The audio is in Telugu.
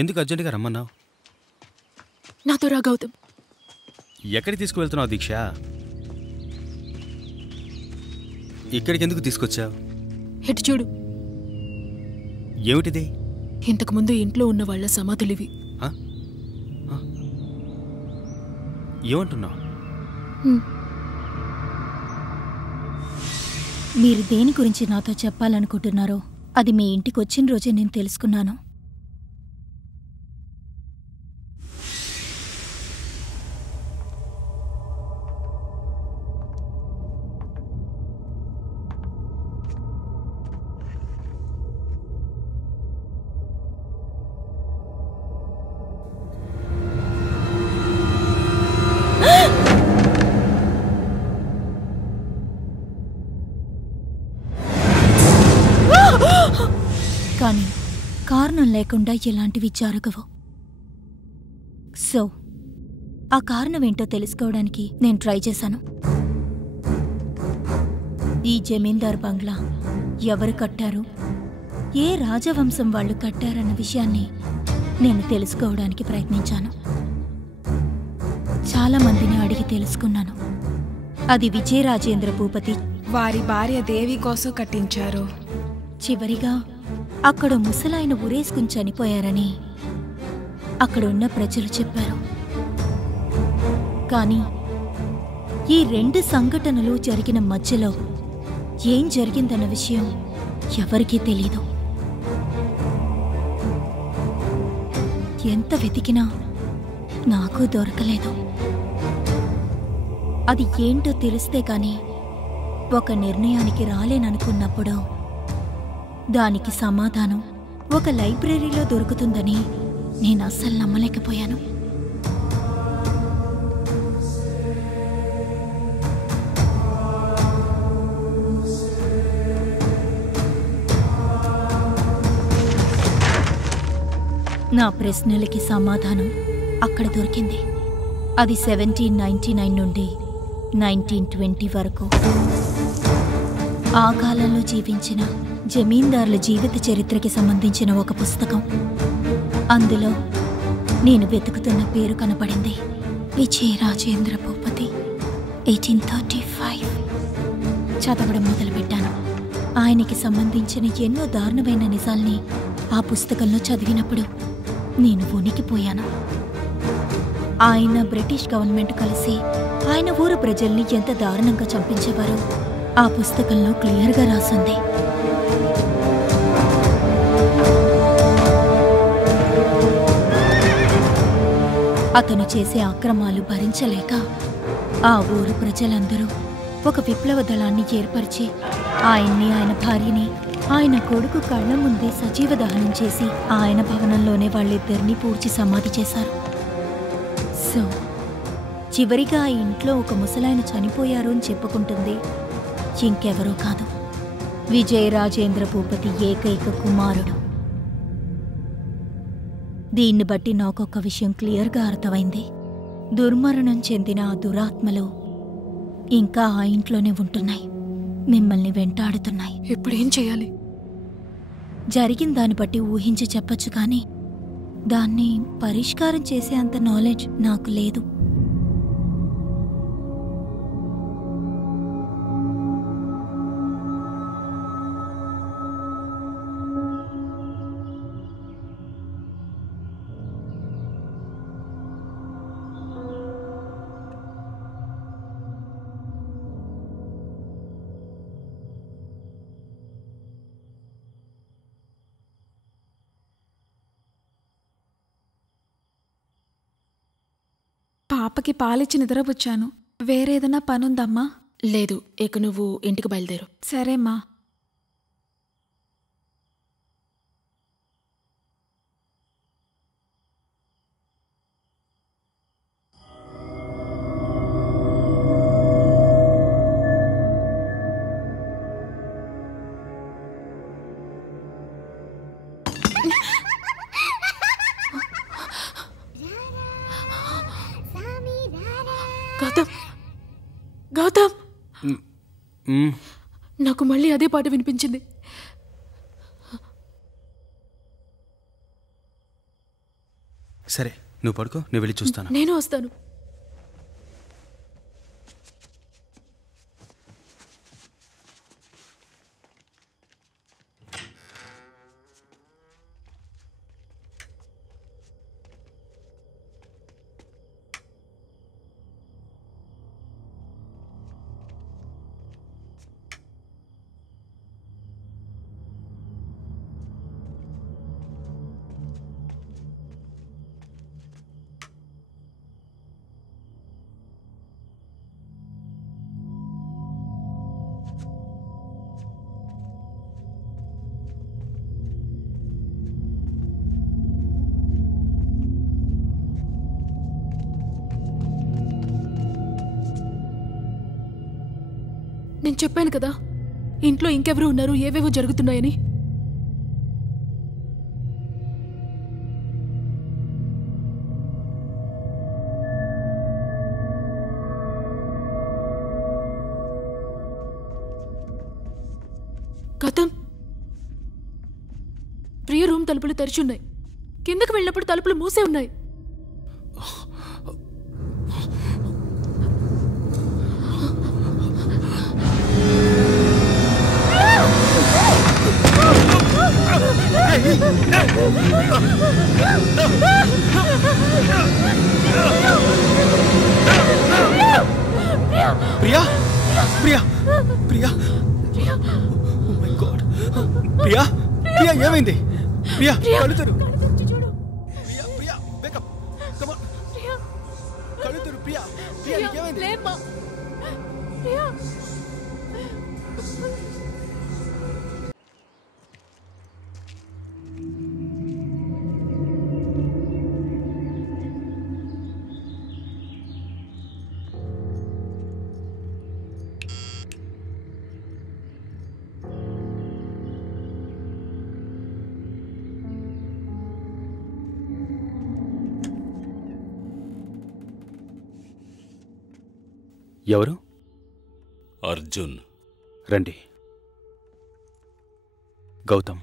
ఎందుకు అర్జెంటుగా రమ్మన్నావు? నాతో రా గౌతమ్. ఎక్కడికి తీసుకువెళ్తున్నావు దీక్ష? ఇక్కడికి ఎందుకు తీసుకొచ్చావు? ఎటు చూడు. ఏమిటిది? ఇంతకుముందు ఇంట్లో ఉన్న వాళ్ళ సమాధులివి. ఏమంటున్నావు? మీరు దేని గురించి నాతో చెప్పాలనుకుంటున్నారో అది మీ ఇంటికి వచ్చిన రోజే నేను తెలుసుకున్నాను. కానీ కారణం లేకుండా ఇలాంటివి జరగవు. సో ఆ కారణం ఏంటో తెలుసుకోవడానికి నేను ట్రై చేశాను. ఈ జమీందార్ బంగ్లా ఎవరు కట్టారు, ఏ రాజవంశం వాళ్ళు కట్టారన్న విషయాన్ని నేను తెలుసుకోవడానికి ప్రయత్నించాను. చాలా మందిని అడిగి తెలుసుకున్నాను. అది విజయరాజేంద్ర భూపతి వారి భార్య దేవి కోసం కట్టించారు. చివరిగా అక్కడ ముసలాయన ఉరేసుకుని చనిపోయారని అక్కడున్న ప్రజలు చెప్పారు. కానీ ఈ రెండు సంఘటనలు జరిగిన మధ్యలో ఏం జరిగిందన్న విషయం ఎవరికీ తెలీదు. ఎంత వెతికినా నాకు దొరకలేదు. అది ఏంటో తెలిస్తే కానీ ఒక నిర్ణయానికి రాలేననుకున్నప్పుడు దానికి సమాధానం ఒక లైబ్రరీలో దొరుకుతుందని నేను అస్సలు నమ్మలేకపోయాను. నా ప్రశ్నలకి సమాధానం అక్కడ దొరికింది. అది 1799 నుండి 1920 వరకు ఆ కాలంలో జీవించిన జమీందారుల జీవిత చరిత్రకి సంబంధించిన ఒక పుస్తకం. అందులో నేను వెతుకుతున్న పేరు కనపడింది. విజయరాజేంద్ర భూపతి 1835. చదవడం మొదలుపెట్టాను. ఆయనకి సంబంధించిన ఎన్నో దారుణమైన నిజాల్ని ఆ పుస్తకంలో చదివినప్పుడు నేను వణికిపోయాను. ఆయన బ్రిటిష్ గవర్నమెంట్ కలిసి ఆయన ఊరు ప్రజల్ని ఎంత దారుణంగా చంపించేవారో ఆ పుస్తకంలో క్లియర్గా రాసింది. అతను చేసే అక్రమాలు భరించలేక ఆ ఊరు ప్రజలందరూ ఒక విప్లవ దళాన్ని ఏర్పరిచి ఆయన్ని, ఆయన భార్యని, ఆయన కొడుకు కళ్ల ముందే సజీవ దహనం చేసి ఆయన భవనంలోనే వాళ్ళిద్దరినీ పూడ్చి సమాధి చేశారు. సో చివరిగా ఆ ఇంట్లో ఒక ముసలాయన చనిపోయారు అని చెప్పుకుంటుంది ఇంకెవరో కాదు, విజయరాజేంద్ర భూపతి ఏకైక కుమారుడు. దీన్ని బట్టి నాకొక విషయం క్లియర్గా అర్థమైంది. దుర్మరణం చెందిన ఆ దురాత్మలు ఇంకా ఆ ఇంట్లోనే ఉంటున్నాయి, మిమ్మల్ని వెంటాడుతున్నాయి. ఇప్పుడేం చేయాలి? జరిగిన దాన్ని బట్టి ఊహించి చెప్పొచ్చు, కానీ దాన్ని పరిష్కారం చేసే అంత నాలెడ్జ్ నాకు లేదు. పాపకి పాలిచ్చి నిద్రపుచ్చాను. వేరేదన్నా పనుందమ్మా? లేదు, ఇక నువ్వు ఇంటికి బయలుదేరు. సరేమ్మా. గౌతమ్, గౌతమ్, నాకు మళ్ళీ అదే పాట వినిపించింది. సరే నువ్వు పడుకో, నేను వెళ్ళి చూస్తాను. నేను వస్తాను. నేను చెప్పాను కదా, ఇంట్లో ఇంకెవరు ఉన్నారు, ఏవేవో జరుగుతున్నాయని. గౌతమ్, ప్రియ రూమ్ తలుపులు తెరిచున్నాయి. కిందకు వెళ్ళినప్పుడు తలుపులు మూసే ఉన్నాయి. Priya, Priya, Priya, oh my god, Priya, Priya ఏమైంది? ప్రియా కళ్ళు తెరు. Priya, Priya wake up, come on, కళ్ళు తెరు. ప్రియా, ప్రియా నీకేమైంది? ఎవరు? అర్జున్. రండి. గౌతమ్,